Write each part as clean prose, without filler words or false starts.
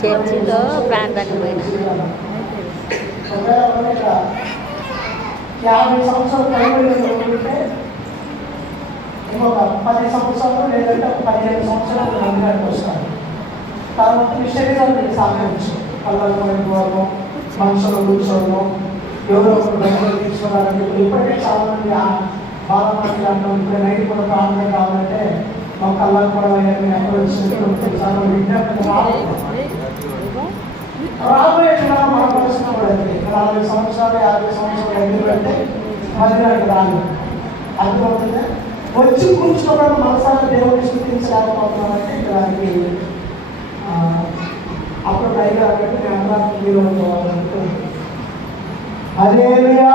చర్చిలో ప్రాంతానికి పోయినా 50 సంవత్సరాలు ఉంటే ఇంకొక 10 సంవత్సరాలు లేదంటే ఒక 15 సంవత్సరాలు మందిరానికి వస్తారు. తర్వాత మిషనరీలు సాధించు కళ్ళకు మనుషులు కూర్చోవడం ఎవరో ఒకరు బయటకు తీసుకోవాలంటే ఇప్పటికే చాలా మంది బాలమంది అంటాం. ఇప్పుడు నైట్ కూడా ప్రారంభం కావాలంటే మా కళ్ళకు కూడా ఎక్కడ వచ్చినట్టు విజ్ఞాపన రాబోయే మన పరిస్థితి కూడా 40 సంవత్సరాలు 50 సంవత్సరాలు ఎందుకంటే మందిరానికి రాలేదు. అర్థమవుతుందా? వచ్చి కూర్చున్నప్పుడు మనసారి దేవుడిని స్థుతించలేకపోతున్నామంటే దానికి అప్పుడు పైగా మేము అందరం మీరు హల్లెలూయా.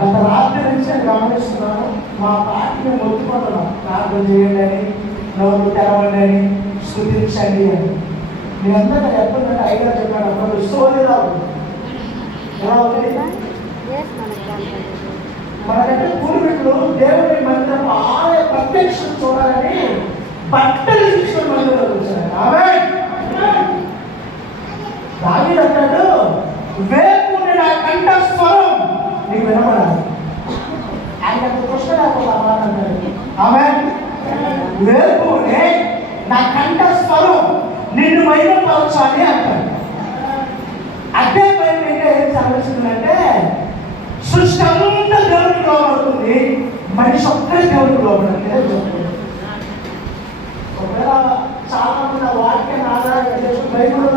గత రాత్రి నుంచి నేను గమనిస్తున్నాను, మా పార్టీని మొత్తుకుంటున్నాం, ప్రార్థన చేయండి అని, నోరు తెరవండి అని, స్థుతించండి అని. మీరందరూ ఎప్పుడంటే ఐగా చెప్పాను అప్పుడు స్టోరీ రావు ఎలా అవుతుంది. మనకంటే పూర్వీకులు దేవుడి మందిరం ఆలయ ప్రత్యక్షం చూడాలని బట్టలు తీసుకొని మందిరంలో కూర్చున్నారు. దావీదు అంటాడు, వేపుని నా కంఠ స్వరం నీకు వినబడాలి. ఆయన కృష్ణ లేకపోతే మాట అంటాడు. వేపుని నా కంఠ స్వరం నిన్ను మైమపరచాలి అంటాడు. అదే భయం ఏంటంటే ఏం సంరక్షిందంటే సృష్టి అంతా దేవుడికి లోబడుతుంది, మనిషి ఒక్కడే దేవుడికి లోబడండి. ఒకవేళ చాలా మంది వాక్యాన్ని ఆధారంగా బైబిల్లో